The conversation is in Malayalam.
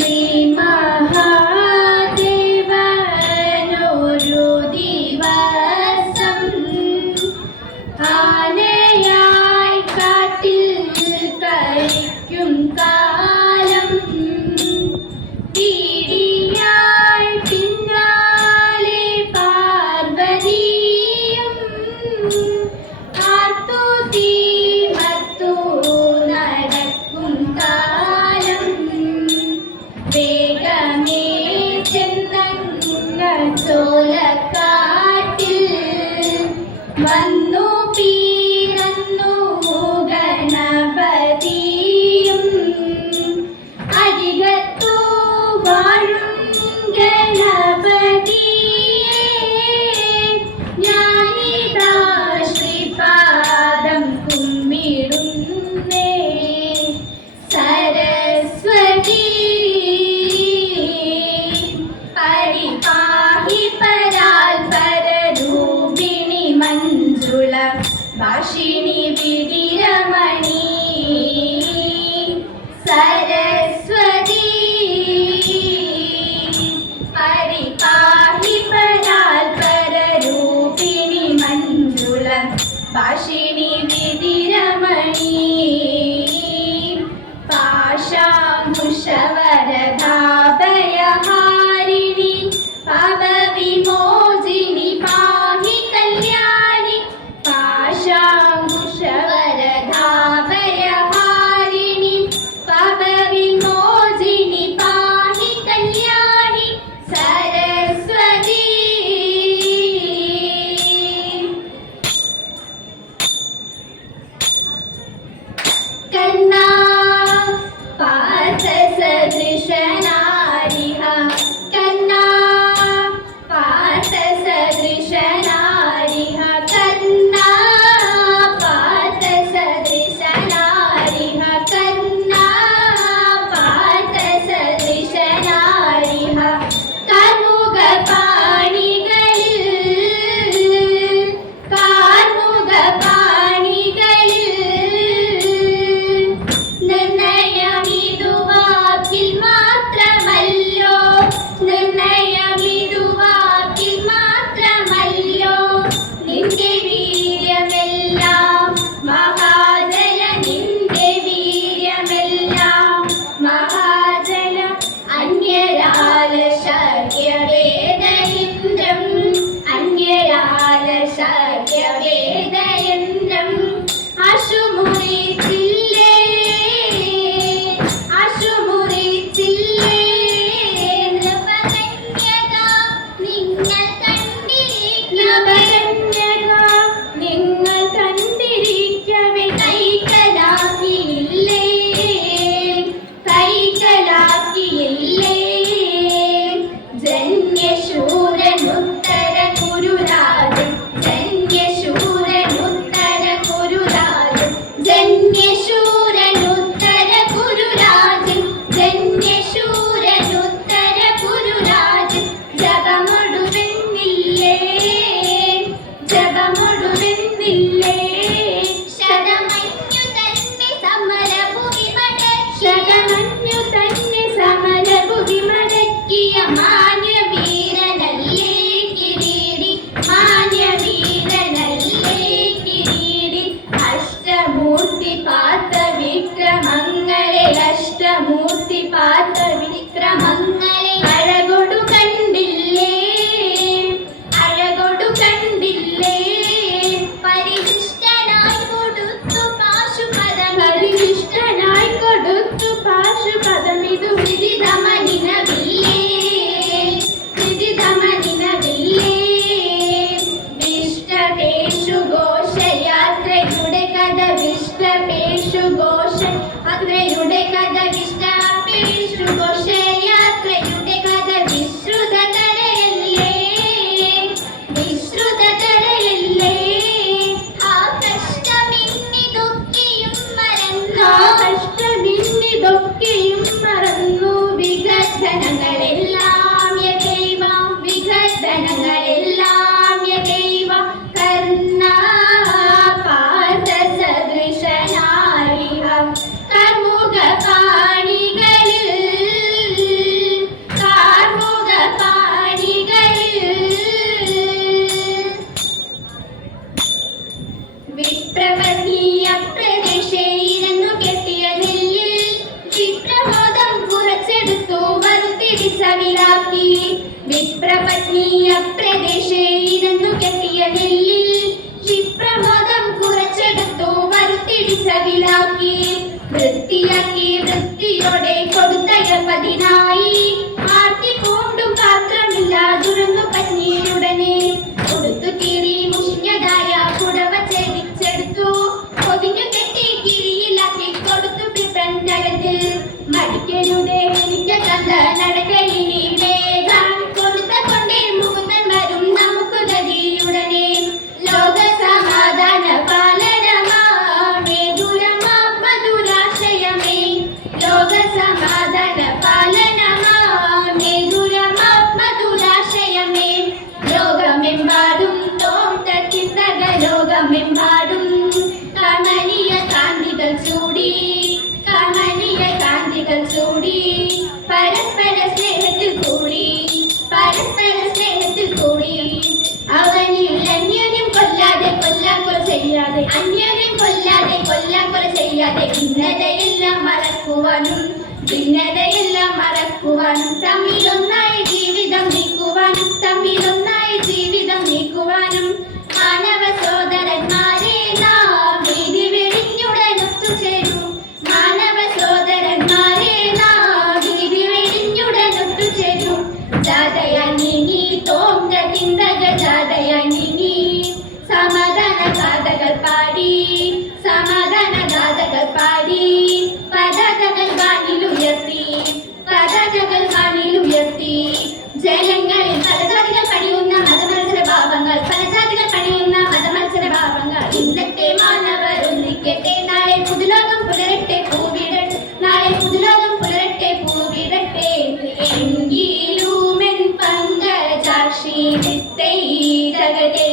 sleep. உயர்த்தோ வாழும் കവിളാക്കി വിപ്രപത്നീയ പ്രദേശേ ഇരുന്നു കെട്ടിയ നെല്ലിൽ ക്ഷിപ്രമതം കുറച്ചെടുത്തു വരുത്തിടിച്ച വിളാക്കി വൃത്തിയാക്കി വൃത്തിയോടെ കൊടുത്തയപ്പതിനായി ആട്ടി ലോകമെമ്പാടും കമനീയ കാന്തികൾ ചൂടി കമനീയ കാന്തികൾ ചൂടി. പരസ്പര സ്നേഹത്തിൽ കൂടി പരസ്പര സ്നേഹത്തിൽ കൂടി. അവനിൽ അന്യോന്യം കൊല്ലാതെ കൊല്ലാക്കൊല ചെയ്യാതെ അന്യോന്യം കൊല്ലാതെ കൊല്ലാക്കൊല ചെയ്യാതെ ഭിന്നതയെല്ലാം മറക്കുവാനും ഭിന്നതയെല്ലാം മറക്കുവാനും തമ്മിലൊന്നായി ജീവിതം നീക്കുവാനും തമ്മിലൊന്നായി ಜಗತೇ